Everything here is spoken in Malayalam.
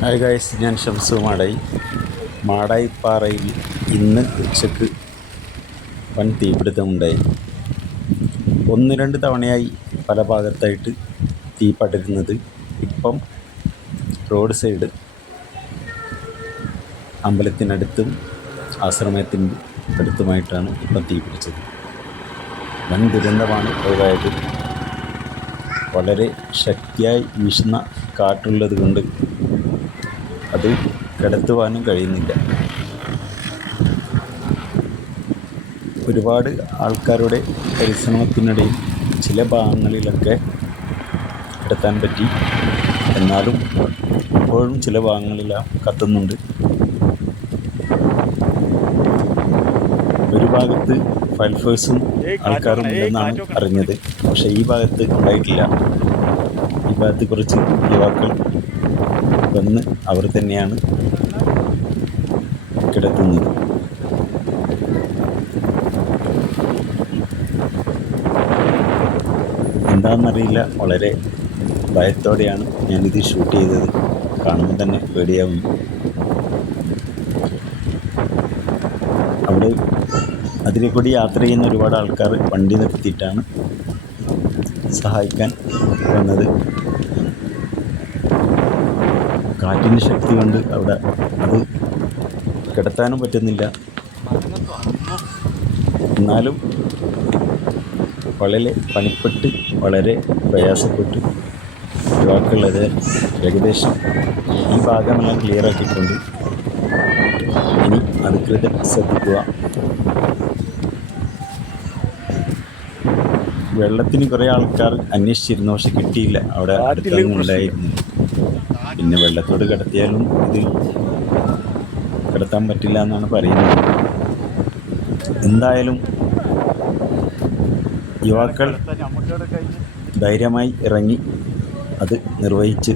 ഹായ് ഗായ്സ്, ഞാൻ ഷംസു മാടായിപ്പാറയിൽ ഇന്ന് ഉച്ചക്ക് വൻ തീപിടുത്തമുണ്ടായി. ഒന്ന് രണ്ട് തവണയായി പല ഭാഗത്തായിട്ട് തീ പടരുന്നത്. ഇപ്പം റോഡ് സൈഡ് അമ്പലത്തിനടുത്തും ആശ്രമത്തിൻ്റെ അടുത്തുമായിട്ടാണ് ഇപ്പം തീ പിടിച്ചത്. വൻ ദുരന്തമാണ് ഒഴിവായത്. വളരെ ശക്തിയായി വീശുന്ന കാറ്റുള്ളത് കൊണ്ട് അത് കടത്തുവാനും കഴിയുന്നില്ല. ഒരുപാട് ആൾക്കാരുടെ പരിശ്രമത്തിനിടയിൽ ചില ഭാഗങ്ങളിലൊക്കെ കടത്താൻ പറ്റി. എന്നാലും ഇപ്പോഴും ചില ഭാഗങ്ങളിലാണ് കത്തുന്നുണ്ട്. ഒരു ഭാഗത്ത് ഫയർഫോഴ്സും ആൾക്കാരും ഉണ്ടെന്നാണ് അറിഞ്ഞത്. പക്ഷേ ഈ ഭാഗത്ത് ഉണ്ടായിട്ടില്ല. ഈ ഭാഗത്ത് കുറച്ച് യുവാക്കൾ വന്ന് അവർ തന്നെയാണ് കിടത്തുന്നത്. എന്താണെന്നറിയില്ല, വളരെ ഭയത്തോടെയാണ് ഞാനിത് ഷൂട്ട് ചെയ്തത്. കാണുമ്പോൾ തന്നെ പേടിയാവുന്നു. അവിടെ അതിലെ കൂടി യാത്ര ചെയ്യുന്ന ഒരുപാട് ആൾക്കാർ വണ്ടി നിർത്തിയിട്ടാണ് സഹായിക്കാൻ വന്നത്. കാറ്റിൻ്റെ ശക്തി കൊണ്ട് അവിടെ അത് കിടത്താനും പറ്റുന്നില്ല. എന്നാലും വളരെ പണിപ്പെട്ട് വളരെ പ്രയാസപ്പെട്ട് യുവാക്കളത് ഏകദേശം ഈ ഭാഗമെല്ലാം ക്ലിയറാക്കിയിട്ടുണ്ട്. ഇനി അധികൃതർ ശ്രദ്ധിക്കുക. വെള്ളത്തിന് കുറേ ആൾക്കാർ അന്വേഷിച്ചിരുന്നു, പക്ഷെ കിട്ടിയില്ല. അവിടെ അടുത്തൊന്നും ഉണ്ടായിരുന്നു. പിന്നെ വെള്ളത്തോട് കിടത്തിയാലും ഇത് കിടത്താൻ പറ്റില്ല എന്നാണ് പറയുന്നത്. എന്തായാലും യുവാക്കൾ ധൈര്യമായി ഇറങ്ങി അത് നിർവഹിച്ച്